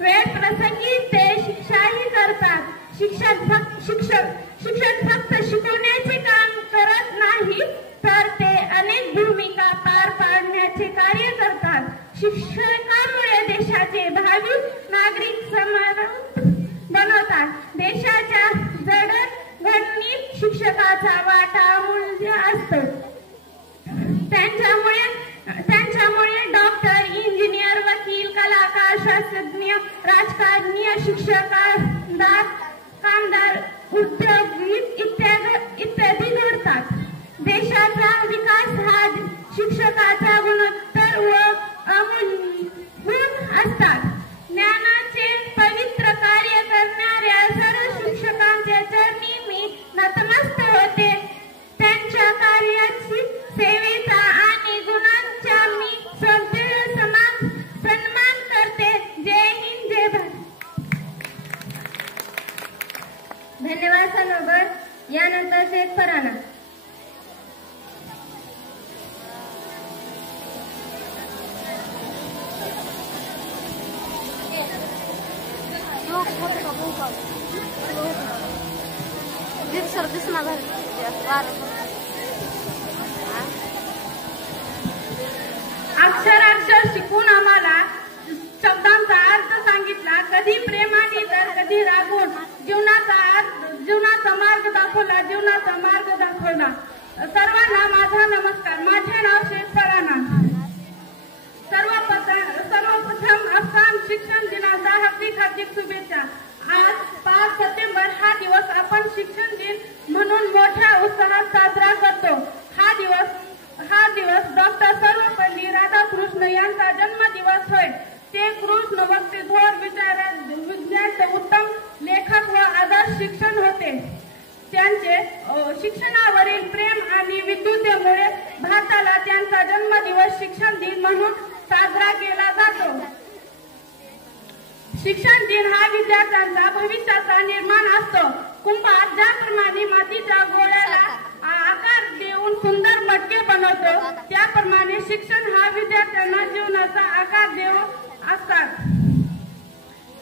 वेळ प्रसंगी ते शिक्षाही करतात. शिक्षक फक्त शिकवण्याचे काम करत नाही, तर ते अनेक भूमिका पार पाडण्याचे कार्य करतात. शिक्षकामुळे देशाचे भावी नागरिक समर्थ बनवतात. देशाच्या जडणघडणीत शिक्षकाचा वाटा अमूल्य असतो. त्यांच्यामुळे राजकारणी, शिक्षकांदार, कामदार, उद्योगीत इत्यादी घडतात. देशाचा विकास हा शिक्षकाचा गुणोत्तर व अमूल्य असतात. ज्ञानाचे पवित्र कार्य करणाऱ्या सर्व शिक्षकांच्या चरणी मी नतमस्तक होते. त्यांच्या कार्याची, सेवेचा आणि गुणांचा मी श्रद्धेने सन्मान करते. जय हिंद, जय भारत. धन्यवाद सनोबर. यानंतर शेख फराना. अक्षर शिकून आम्हाला शब्दांचा अर्थ सांगितला. कधी प्रेमाने तर कधी रागून जीवनाचा मार्ग दाखवला. सर्वांना माझा नमस्कार. माझे नाव शेख फराना. सर्वप्रथम आसाम शिक्षण दिनाचा हार्दिक शुभेच्छा. आज 5 सप्टेंबर हा दिवस आपण शिक्षण दिन म्हणून मोठ्या उत्साहात साजरा करतो. हा दिवस डॉक्टर सर्वपल्ली राधाकृष्ण यांचा जन्मदिवस होय. ते कृष्ण भक्ती, थोर विज्ञान, उत्तम लेखक व आदर्श शिक्षण होते. त्यांचे शिक्षणावरील प्रेम आणि विद्युतेमुळे भारताला त्यांचा जन्मदिवस शिक्षण दिन म्हणून साजरा केला जातो. शिक्षण दिन हा विद्यार्थ्यांचा भविष्याचा निर्माण असतो. कुंभार ज्याप्रमाणे मातीच्या गोळ्याला आकार देऊन सुंदर मटके बनवतो, त्याप्रमाणे शिक्षण हा विद्यार्थ्यांना जीवनाचा आकार देऊन असतात.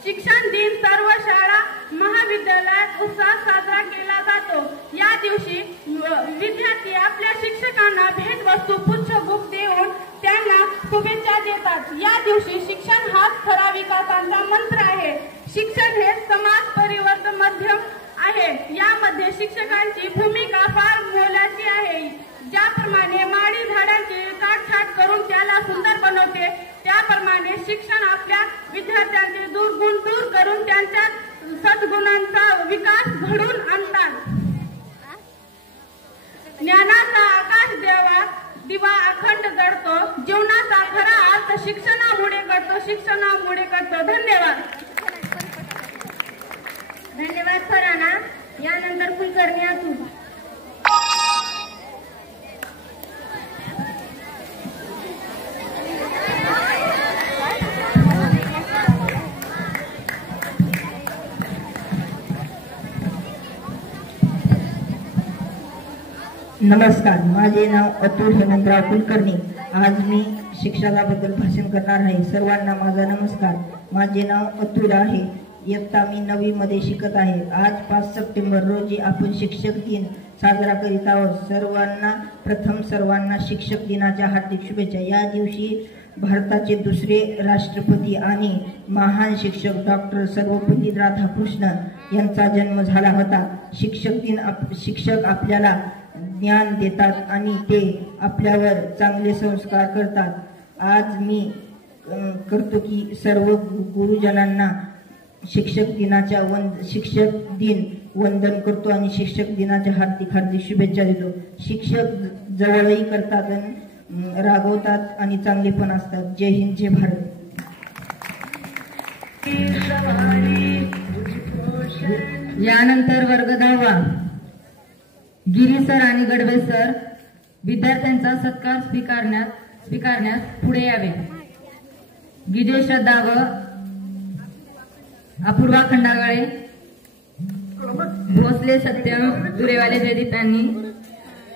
शिक्षण दिन सर्व शाळा महाविद्यालयात उत्साहात साजरा केला जातो. या दिवशी विद्यार्थी आपल्या शिक्षकांना भेटवस्तू, पुष्पगुच्छ देऊन त्यांना शुभेच्छा देतात. या दिवशी शिक्षण हाच खरा विकासाचा मंत्र आहे. शिक्षण हे समाज परिवर्तन माध्यम आहे. यामध्ये शिक्षकांची भूमिका फार मोलाची आहे. ज्याप्रमाणे माडी झाडांची काटछाट करून त्याला सुंदर बनवते, त्याप्रमाणे शिक्षण आपल्या विद्यार्थ्यांचे दुर्गुण दूर करून त्यांच्या सद्गुणांचा विकास घडवून आणतात. ज्ञानाचा आकाश दिवा अखंड जळतो. जीवनाचा खरा अर्थ शिक्षणामुळे घडतो. धन्यवाद. धन्यवाद फराना. यानंतर कुलकर्णी असू. नमस्कार. माझे नाव अतुल हेमंतराव कुलकर्णी. आज मी शिक्षकाबद्दल भाषण करणार आहे. सर्वांना माझा नमस्कार. माझे नाव अतुल आहे. इयत्ता मी 9वी मध्ये शिकत आहे. आज 5 सप्टेंबर रोजी आपण शिक्षक दिन साजरा करीत आहोत. सर्वांना शिक्षक दिनाच्या हार्दिक शुभेच्छा. या दिवशी भारताचे दुसरे राष्ट्रपती आणि महान शिक्षक डॉक्टर सर्वपल्ली राधाकृष्ण यांचा जन्म झाला होता. शिक्षक आपल्याला ज्ञान देतात आणि ते आपल्यावर चांगले संस्कार करतात. आज मी करतो की सर्व गुरुजनांना शिक्षक दिन वंदन करतो आणि शिक्षक दिनाच्या हार्दिक शुभेच्छा देतो. शिक्षक जवळही करतात, रागवतात आणि चांगले पण असतात. जय हिंद, जय भारत. यानंतर वर्ग 10वा गिरी सर आणि गडवे सर विद्यार्थ्यांचा सत्कार स्वीकारण्यास पुढे यावे. गिजे श्रद्धा व अपूर्वा खंडागळे, भोसले सत्यम दुरेवाले जयदीप यांनी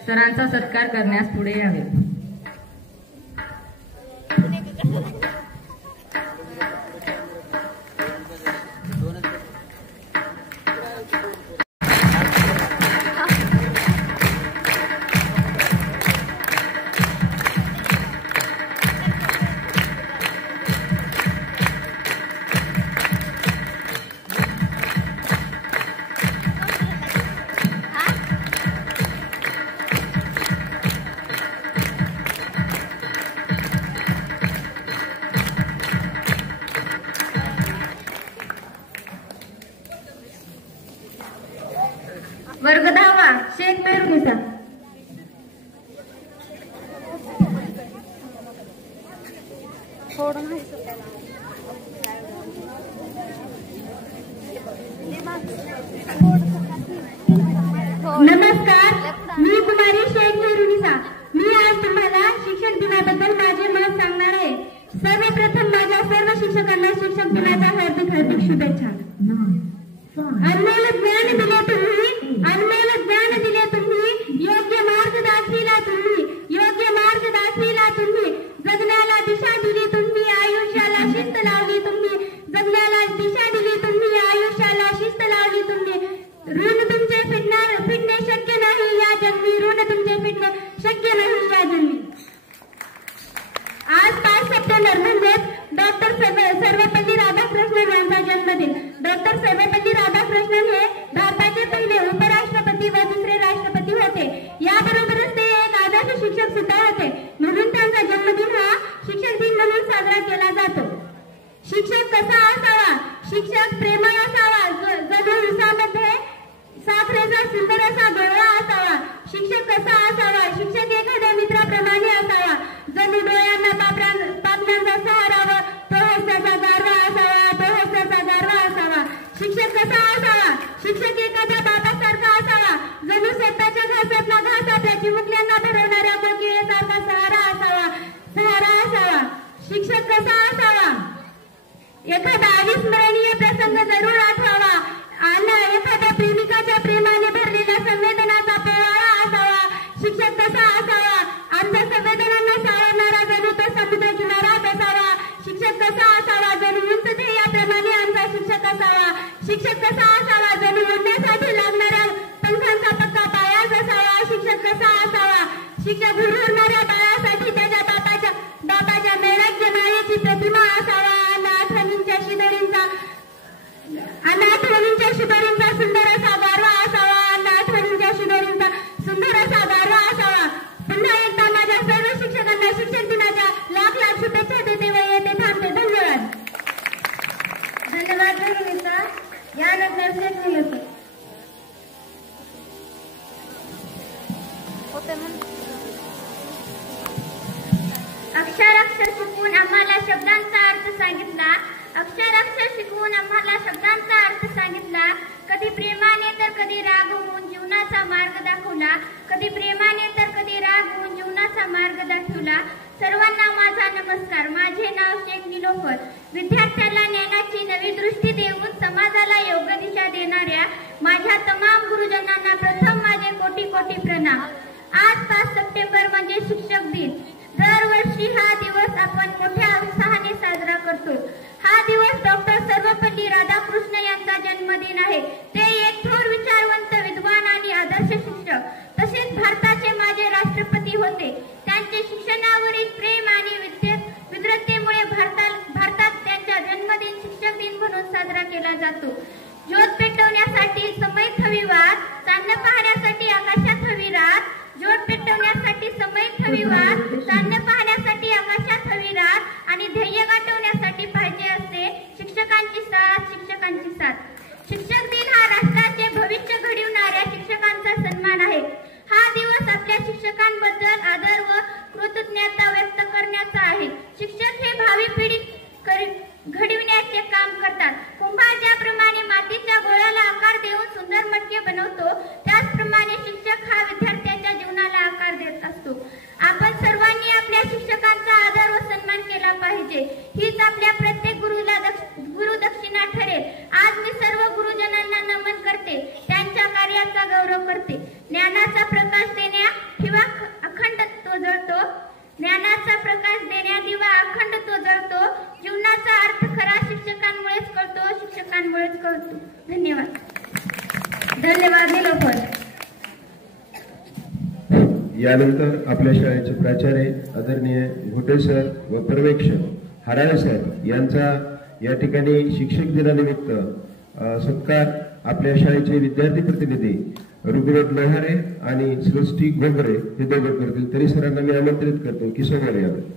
सरांचा सत्कार करण्यास पुढे यावे. नमस्कार, मी कुमारी शेख मेहरुनिसा. मी आज तुम्हाला शिक्षक दिनाबद्दल माझे मत सांगणार आहे. सर्वप्रथम माझ्या सर्व शिक्षकांना शिक्षक दिनाच्या हार्दिक हार्दिक शुभेच्छा. अनमोल ज्ञान दिले तुम्ही, अनमोल ज्ञान दिले तुम्ही, योग्य मार्ग दाखविला तुम्ही, योग्य मार्ग दाखविला तुम्ही, जगण्याला दिशा दिली तुम्ही, आयुष्याला शिस्त लावली तुम्ही, जगण्याला दिशा दिली तुम्ही, आयुष्याला शिस्त लावली तुम्ही. ऋण तुमचे फिटणे शक्य नाही या जन्मी, ऋण तुमचे फिटणे शक्य नाही या जन्मी. आज 5 सप्टेंबर म्हणजेच डॉक्टर सर्वपल्ली राधाकृष्णन यांचा जन्मदिन. डॉक्टर सर्वपल्ली राधाकृष्णन हे भारताचे पहिले उपराष्ट्रपती व दुसरे राष्ट्रपती होते. याबरोबरच ते एक आदर्श शिक्षक सुद्धा होते. म्हणून त्यांचा जन्मदिन हा शिक्षक दिन म्हणून साजरा केला जातो. शिक्षक कसा असावा? शिक्षक प्रेमळ असावा, जणू उसामध्ये साखरेचा सुंदर असा गोळा असावा. शिक्षक कसा असावा? शिक्षक एखाद्या मित्राप्रमाणे असावा, जणू डोळ्यांना पापण्यांचा सहारा व तो हस्ताचा गारवा असावा, तो हस्ताचा गारवा असावा. शिक्षक कसा असावा? शिक्षक एखाद्या बाबासारखा असावा, जणू स्वतःच्या घासातला घास आपल्या चिमुकल्यांना भरवणाऱ्या कोकिळेसारखा सहारा असावा. शिक्षक कसा असावा? एखादा अविस्मरणीय प्रसंग जरूर आठवावा आणि एखाद्या प्रेमिकाच्या प्रेमाने भरलेल्या संवेदनाचा पोवाडा असावा. शिक्षक कसा असावा? आमच्या संवेदनांना सावरणारा जणू तो समुद्र किनाराच असावा. शिक्षक कसा असावा? जणू उंच ध्येयाप्रमाणे आमचा शिक्षक असावा. शिक्षक कसा असावा? जणू उडण्यासाठी लागणाऱ्या पंखांचा पक्का पायाच असावा. शिक्षक कसा असावा? शिक्षक हुरहुरणाऱ्या बाळासाठी त्याच्या बापाच्या मेळ्याच्या मायेची प्रतिमा असावा. आठवणींच्या शिदोरींचा सुंदर असा गारवा असावा. आठवणींच्या शिदोरींचा सुंदर असा गारवा असावा. पुन्हा एकदा माझ्या सर्व शिक्षकांना शिक्षक दिनाच्या लाख लाख शुभेच्छा देते व येथे थांबते. धन्यवाद. धन्यवाद मेहरुनिसा. यानंतर शेख मिलसर. अक्षराक्षर शिकवून आम्हाला शब्दांचा अर्थ सांगितला. अक्षराक्षर शिकवून आम्हाला शब्दांचा अर्थ सांगितला. कधी प्रेमाने तर कधी राग होऊन जीवनाचा मार्ग दाखवला. कधी प्रेमाने तर कधी राग होऊन जीवनाचा मार्ग दाखवला. सर्वांना माझा नमस्कार. माझे नाव शेख निलोफर. विद्यार्थ्याला ज्ञानाची नवी दृष्टी देऊन समाजाला योग्य दिशा देणाऱ्या माझ्या तमाम गुरुजनांना प्रथम माझे कोटी कोटी प्रणाम. आज 5 सप्टेंबर म्हणजे शिक्षक दिन. दरवर्षी हा दिवस आपण मोठ्या उत्साहाने साजरा करतो. हा दिवस डॉक्टर सर्वपल्ली राधाकृष्ण यांचा जन्मदिन आहे. ते एक थोर विचारवंत, विद्वान आणि आदर्श शिक्षक, तसेच भारताचे माजी राष्ट्रपती होते. त्यांचे शिक्षणावरील प्रेम आणि विद्वत्तेमुळे भारतात त्यांचा जन्मदिन शिक्षक दिन म्हणून साजरा केला जातो. ज्योत पेटवण्यासाठी समयित हवी वाट, चांदणं पाहण्यासाठी आकाशात हवी रात. ज्योत पेटवण्यासाठी समयित हवी वाट, चांदणं पाहण्यासाठी आकाशात हवी रात आणि ध्येय गाठवण्यासाठी पाहिजे असते शिक्षकांची साथ, शिक्षकांची साथ. शिक्षक दिन हा राष्ट्राचे भविष्य घडविणाऱ्या शिक्षकांचा सन्मान आहे. हा दिवस आपल्या शिक्षकांबद्दल आदर व कृतज्ञता व्यक्त करण्याचा आहे. शिक्षक हे भावी पिढी घडविण्याचे काम करतात. कुंभार ज्याप्रमाणे मातीच्या गोळ्याला आकार देऊन सुंदर मटके बनवतो, त्याचप्रमाणे शिक्षक हा विद्यार्थ्याच्या जीवनाला आकार देत असतो. आपण सर्वांनी आपल्या शिक्षकांचा आदर व सन्मान केला पाहिजे. हीच आपल्या प्रत्येक गुरुदक्षिणा ठरेल. आज मी सर्व गुरुजनांना नमन करते, त्यांच्या कार्याचा गौरव करते. ज्ञानाचा प्रकाश देण्या दिवा अखंड तो जळतो. ज्ञानाचा प्रकाश देण्या दिवा अखंड तो जळतो. जीवनाचा अर्थ खरा शिक्षकांमुळेच कळतो, शिक्षकांमुळेच कळतो. धन्यवाद. धन्यवाद निलोफर. यानंतर आपल्या शाळेचे प्राचार्य आदरणीय घोटे सर व पर्यवेक्षक हराळे सर यांचा या ठिकाणी शिक्षक दिनानिमित्त सत्कार आपल्या शाळेचे विद्यार्थी प्रतिनिधी ऋग्वेद लोहारे आणि सृष्टी गोगरे हे दोघं करतील. तरी सरांना मी आमंत्रित करतो की समोर यावे.